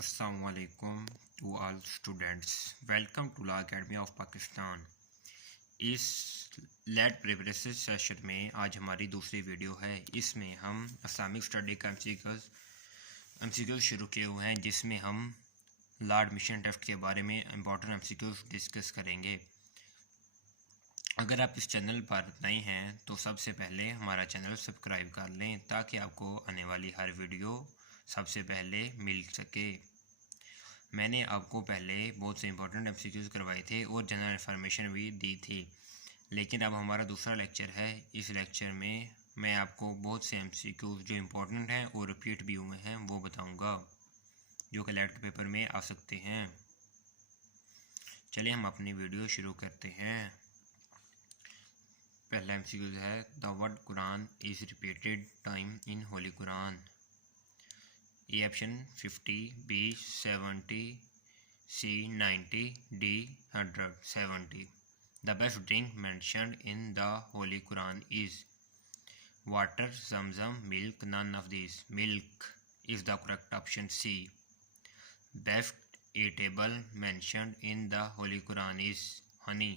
Assalamualaikum to all students. Welcome to Law Academy of Pakistan. इस late preparation session में आज हमारी दूसरी वीडियो है। इसमें हम इस्लामिक स्टडी का एमसीक्यूज शुरू किए हुए हैं, जिसमें हम लॉ एडमिशन टेस्ट के बारे में इम्पोर्टेंट एमसीक्यूज डिस्कस करेंगे। अगर आप इस चैनल पर नए हैं तो सबसे पहले हमारा चैनल सब्सक्राइब कर लें ताकि आपको आने वाली हर वीडियो सबसे पहले मिल सके। मैंने आपको पहले बहुत से इंपॉर्टेंट एमसीक्यूज करवाए थे और जनरल इन्फॉर्मेशन भी दी थी, लेकिन अब हमारा दूसरा लेक्चर है। इस लेक्चर में मैं आपको बहुत से एमसीक्यूज जो इम्पोर्टेंट हैं और रिपीट भी हुए हैं वो बताऊंगा, जो कि लेट के पेपर में आ सकते हैं। चलिए हम अपनी वीडियो शुरू करते हैं। पहला एमसीक्यूज है, the word Quran is repeated time in holy Quran. A option 50, B 70, C 90, D 100। 70. The best drink mentioned in the Holy Quran is water, zamzam, milk. None of these. Milk is the correct option. C. Best eatable mentioned in the Holy Quran is honey.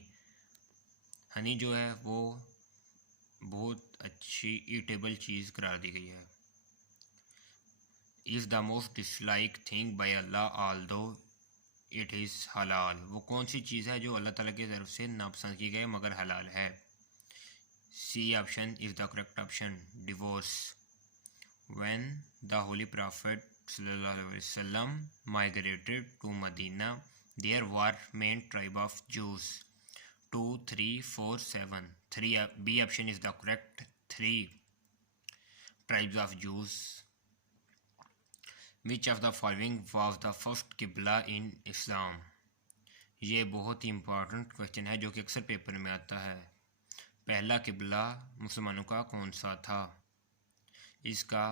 Honey जो है वो बहुत अच्छी eatable चीज़ करार दी गई है। Is the most dislike thing by Allah although it is halal. वो कौन सी चीज़ है जो अल्लाह ताला की तरफ से नापसंद की गई मगर हलाल है। C option is the correct option. Divorce. When the holy prophet सल्लल्लाहु अलैहि वसल्लम migrated to Madina there were main tribe of Jews. 2, 3, 4, 7। 3 B option is the correct. 3 tribes of Jews. Which of the following was the first किबला in Islam? ये बहुत ही important question है जो कि अक्सर पेपर में आता है। पहला किबला मुसलमानों का कौन सा था? इसका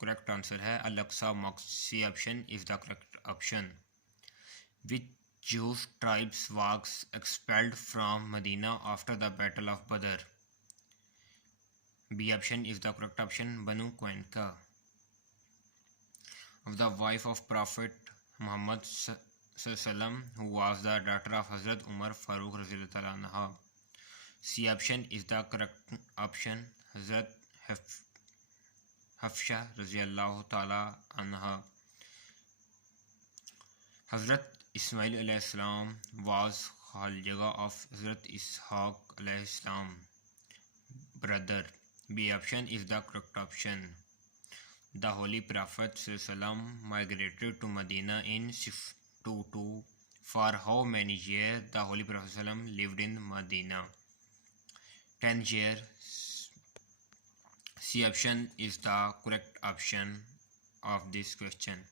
करेक्ट आंसर है Al-Aqsa mosque. C option is the correct option. Which Jewish tribes was expelled from Medina after the Battle of Badr? B option is the correct option. Banu Qaynuqa. Of the wife of Prophet Muhammad sallam, who was the daughter of Hazrat Umar Farooq radhiyallahu anha. C option is the correct option. Hazrat Hafsa radhiyallahu ta'ala anha. Hazrat Ismail alayhi salam was Khaljaga of Hazrat Ishaq alayhi salam brother. B option is the correct option. The Holy Prophet ﷺ migrated to Medina in 622. For how many years the Holy Prophet ﷺ lived in Medina? 10 years. C option is the correct option of this question.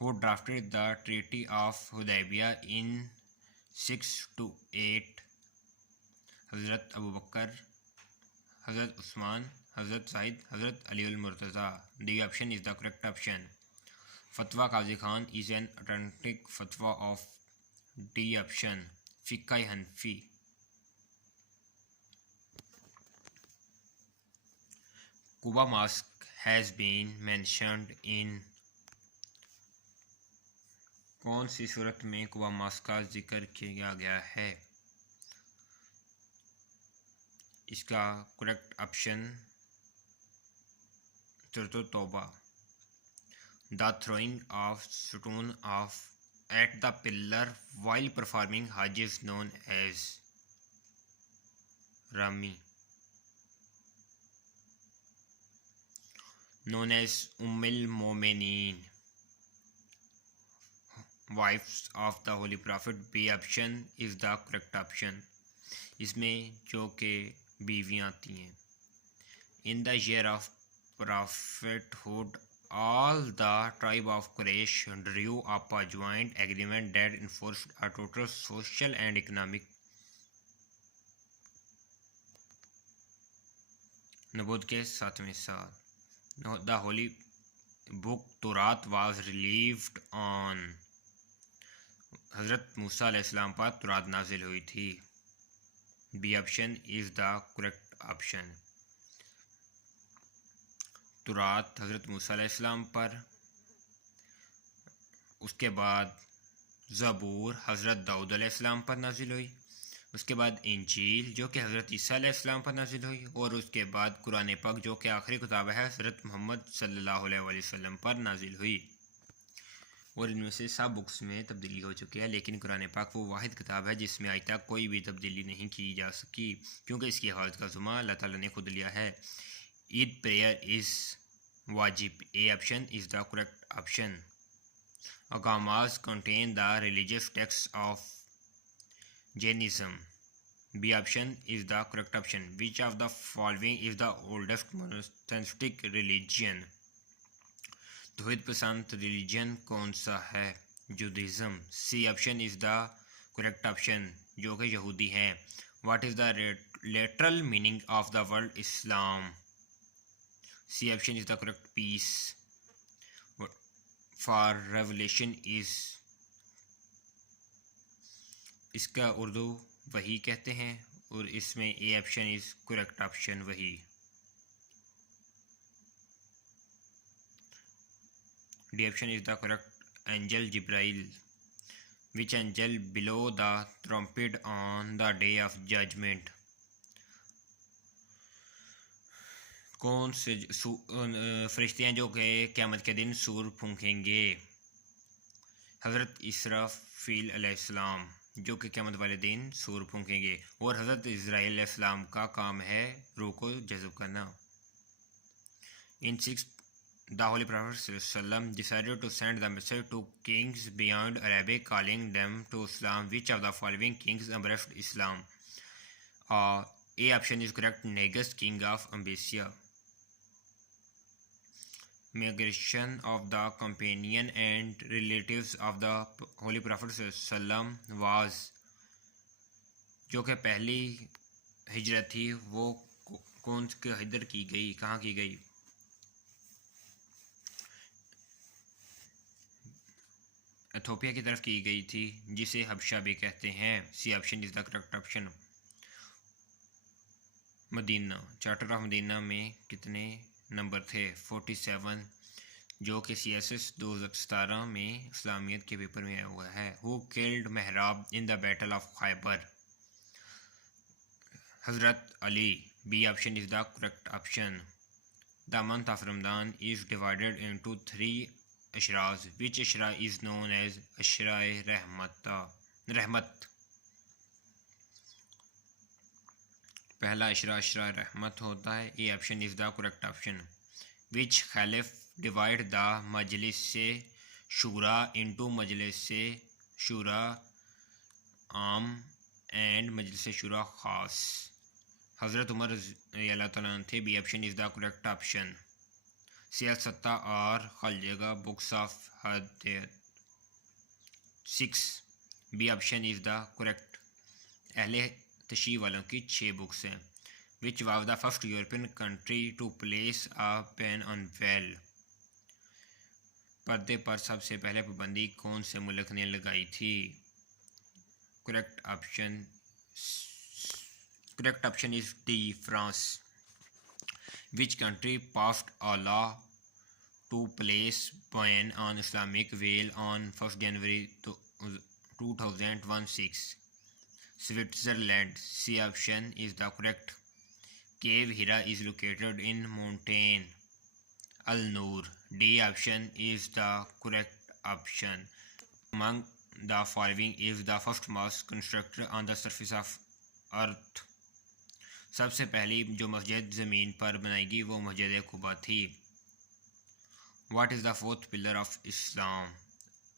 Who drafted the Treaty of Hudaybiyah in 628? Hazrat Abu Bakr, Hazrat Usman, Hazrat Said, Hazrat Ali al-Murtaza. The option is the correct option. Fatwa Qazi Khan is an authentic fatwa of D option. Fiqh Hanfi. Quba Mosque has been mentioned in कौन सी सूरत में Quba mask का जिक्र किया गया है? इसका correct option तौबा। The throwing of stone of at the pillar while performing Hajj is known as Rami. Known as Ummul Momineen, wifes of the holy prophet. B option is the correct option. इसमें जो कि बीवियाँ आती हैं। In the year of prophethood all the tribe of Quraysh drew up a joint agreement that enforced a total social and economic नबूवत के 7वें साल। The holy book Torah was relieved on हज़रत मूसा अलैहिस्सलाम पर तौरात नाजिल हुई थी। B option is the correct option. Taurat हज़रत मूसा अलैहिस्सलाम पर उसके बाद ज़बूर हज़रत दाऊद अलैहिस्सलाम पर नाजिल हुई, उसके बाद इंजील जो कि हज़रत ईसा अलैहिस्सलाम पर नाजिल हुई, और उसके बाद कुरान पाक जो कि आखिरी किताब है हज़रत मोहम्मद सल्लल्लाहु अलैहि वसल्लम पर नाजिल हुई। और इनमें से सब बुक्स में तब्दीली हो चुकी है, लेकिन कुरान पाक वो वाहिद किताब है जिसमें आज तक कोई भी तब्दीली नहीं की जा सकी, क्योंकि इसकी हिफाज़त का ज़िम्मा अल्लाह ताला ने खुद लिया है। Eid prayer is wajib, A option is the correct option. Agamas contain the religious text of Jainism, B option is the correct option. Which of the following is the oldest monotheistic religion? तौहीद पसंद रिलीजन कौन सा है? Judaism. C option is the correct option, जो कि यहूदी हैं। What is the literal meaning of the word Islam? C option is the correct, peace. For revelation is, इसका उर्दू वही कहते हैं, और इसमें A option is correct option, वही। D option is the correct, angel Jibrail. Which angel blow the trumpet on the day of judgment? कौन से फरिश्ते हैं जो कि क़यामत के दिन सूर फूंकेंगे? हज़रत इसराफील अलैहिस्सलाम, जो कि क़यामत वाले दिन सूर फूंकेंगे, और हज़रत इज़राइल अलैहिस्सलाम का काम है रूह को जज़ब करना। इन 6 the Holy Prophet ﷺ decided to send the message to kings beyond Arabia, calling them to Islam. Which of the following kings embraced Islam? A option is correct, Negus, king of Abyssinia. Migration of the companion and relatives of the Holy Prophet ﷺ was, जो कि पहली हिजरत थी वो कौन से इधर की गई, कहाँ की गई? इथोपिया की तरफ की गई थी, जिसे हबशा भी कहते हैं। C option is the correct option. Madina, charter of Madina में कितने नंबर थे? 47, जो कि CSS 2017 में इस्लामियत के पेपर में आया हुआ है। Who killed Marhab in the battle of Khaibar? Hazrat Ali. B option is the correct option. The month of Ramadan is divided into 3 अशराज। Which Ashra is known as Ashrae Rahmat? पहला अशरा अशरा रहमत होता है। A option is the correct option. Which Khalif divide the Majlis से Shura into मजलिस से शूरा आम एंड मजलिस शूरा खास? हज़रत उमर अल्लाह तआला थे। B option is the correct option. सियासत्ता और खलजेगा books of Hadith 6। B option is the correct. अहले तशरीह वालों की 6 बुक्स हैं। Which was the first European country to place a ban on veil? पर्दे पर सबसे पहले पाबंदी कौन से मुल्क ने लगाई थी? Correct option is D, France. Which country passed a law to place ban on Islamic whale on 1st January 2016? Switzerland. C option is the correct. Cave Hira is located in mountain Al Nur. D option is the correct option. Among the following is the first mosque constructed on the surface of earth? सबसे पहली जो मस्जिद ज़मीन पर बनाई गई वो मस्जिद कुबा थी। What is the 4th pillar of Islam?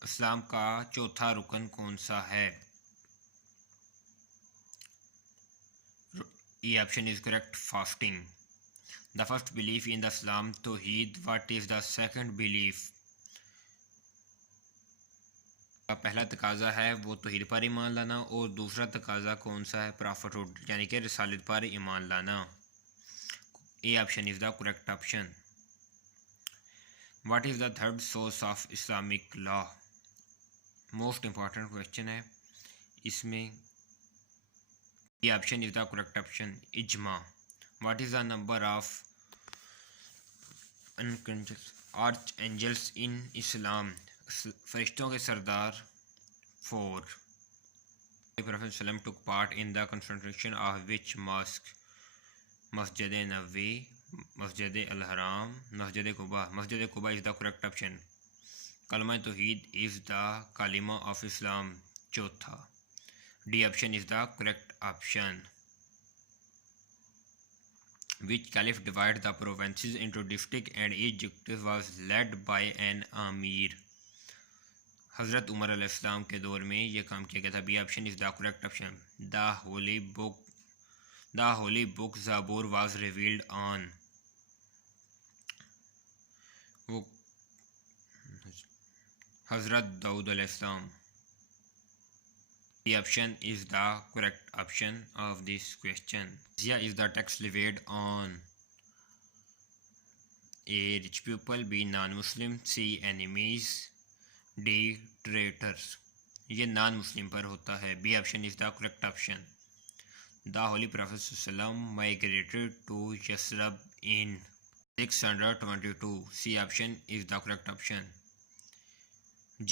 Islam का चौथा रुकन कौन सा है? A option is correct, fasting. The first belief in the Islam Tauheed. What is the second belief? का पहला तकाजा है वो तौहीद पर ईमान लाना, और दूसरा तकाजा कौन सा है? प्रॉफिटहुड यानी कि रिसालत पर ईमान लाना। A option is the correct option. What is the third source of Islamic law? Most important question है इसमें। A option is the correct option, Ijma. What is the number of archangels in Islam? फरिश्तों के सरदार 4. Prophet ﷺ took part in the construction of which mosque? Masjid Nabawi, Masjid al-Haram, Masjid Quba. Masjid Quba is the correct option. Kalma Tawheed is the kalima of Islam. Chotha. D option is the correct option. Which caliph divided the provinces into districts and each district was led by an amir? हज़रत उमर अलैहिस्सलाम के दौर में ये काम किया गया था. B option is the correct option. The holy book Zabur was revealed on. वो हज़रत दाऊद अलैहिस्सलाम. The option is the correct option of this question. Jizya is the tax levied on A. Rich people, B. non-Muslim, C. enemies, D. traitors. ये non Muslim पर होता है. B option is the correct option. The Holy Prophet ﷺ migrated to Yasrib in 622. C option is the correct option.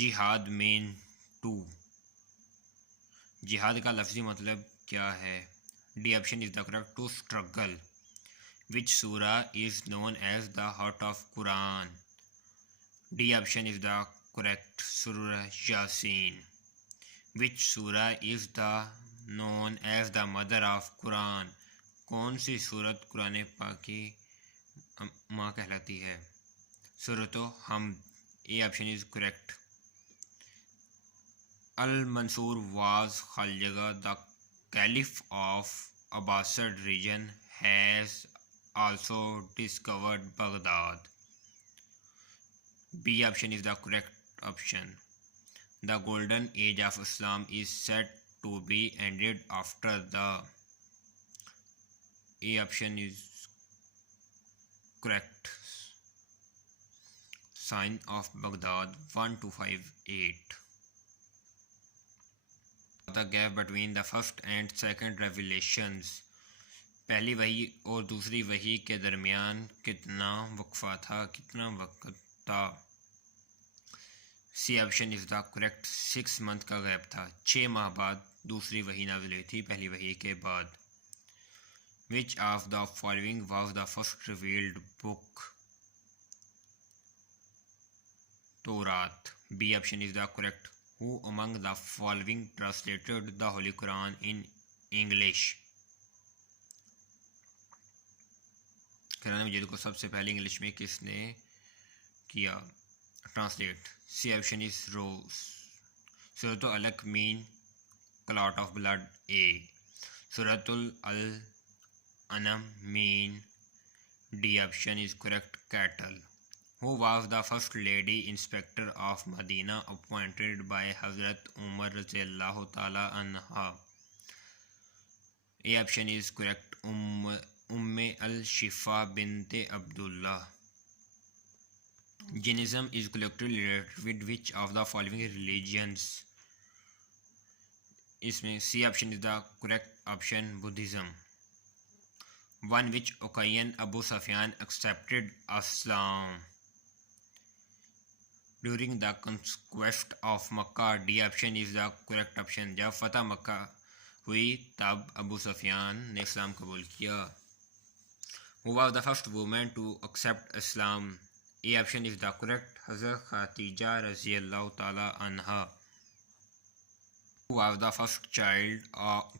जिहाद mean to. जिहाद का लफ्ज़ी मतलब क्या है? D option is the correct. To struggle. Which Surah is known as the heart of Quran? D option is the correct. Surah Yaseen. Which Surah is the known as the mother of Quran? कौन सी सूरत कुरान पाक की माँ कहलाती है? Surat Hamd. A option is correct. Al-Mansur was Khaljaga, the Caliph of Abbasid region, has also discovered Baghdad. B option is the correct option. The golden age of Islam is said to be ended after the. A option is correct. Sign of Baghdad 1258. The gap between the first and second revelations. पहली वही और दूसरी वही के दरमियान कितना वक्फा था, कितना वक्त था? C option is the correct. 6 month का गैप था. 6 माह बाद दूसरी वही नाज़िल हुई थी पहली वही के बाद. Which of the following was the first revealed book? Taurat. B option is the correct. Who among the following translated the Holy Quran in English? Quran Majeed को सबसे पहले इंग्लिश में किसने किया translate? C option is Ross. Surat Alaq mean clot of blood. A. Suratul Al Anam mean. D option is correct. Cattle. Who was the first lady inspector of Medina appointed by Hazrat Umar radiyallahu ta'ala anha? A option is correct. Umm al-Shifa bint Abdullah. Jainism is collectively related with which of the following religions? इसमें C option is the correct option. Buddhism. One which occasion Abu Sufyan accepted Islam? During the conquest of Makkah. D option is the correct option. जब फतह मक्का हुई तब अबू सुफियान ने इस्लाम कबूल किया. Who was the first woman to accept Islam? A option is the correct. हज़रत खदीजा रज़ियल्लाहु ताला अन्हा. Who was the first child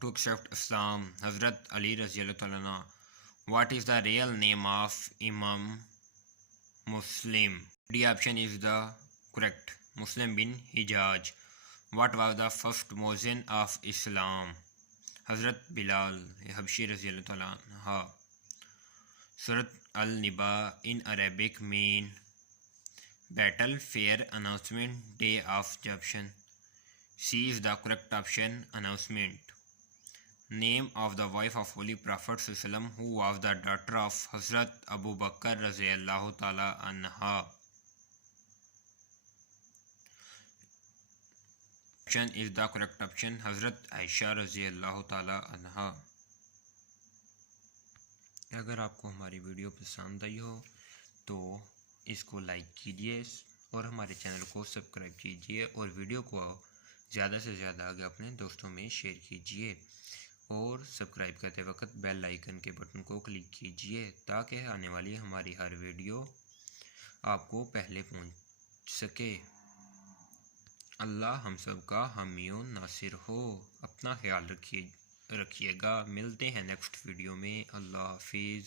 to accept Islam? हज़रत अली रज़ियल्लाहु ताला अन्हा. What is the real name of Imam Muslim? D option is the correct. Muslim bin Hijaz. What was the first muezzin of Islam? Hazrat Bilal Habshi Raziyallahu Ta'ala anha. Surat Al-Niba in Arabic mean battle, fair, announcement, day of Judgment. C is the correct option. Announcement. Name of the wife of Holy Prophet ﷺ who was the daughter of Hazrat Abu Bakr Raziyallahu Ta'ala anha. Option is the correct option. हज़रत आयशा रज़ी अल्लाह ताला अन्हा. अगर आपको हमारी video पसंद आई हो तो इसको लाइक कीजिए और हमारे चैनल को सब्सक्राइब कीजिए और वीडियो को ज़्यादा से ज़्यादा आगे अपने दोस्तों में शेयर कीजिए और सब्सक्राइब करते वक्त बेल आइकन के बटन को क्लिक कीजिए ताकि आने वाली हमारी हर वीडियो आपको पहले पहुंच सके। अल्लाह हम सब का हामी व नासिर हो। अपना ख्याल रखिएगा। मिलते हैं नेक्स्ट वीडियो में। अल्लाह हाफिज़।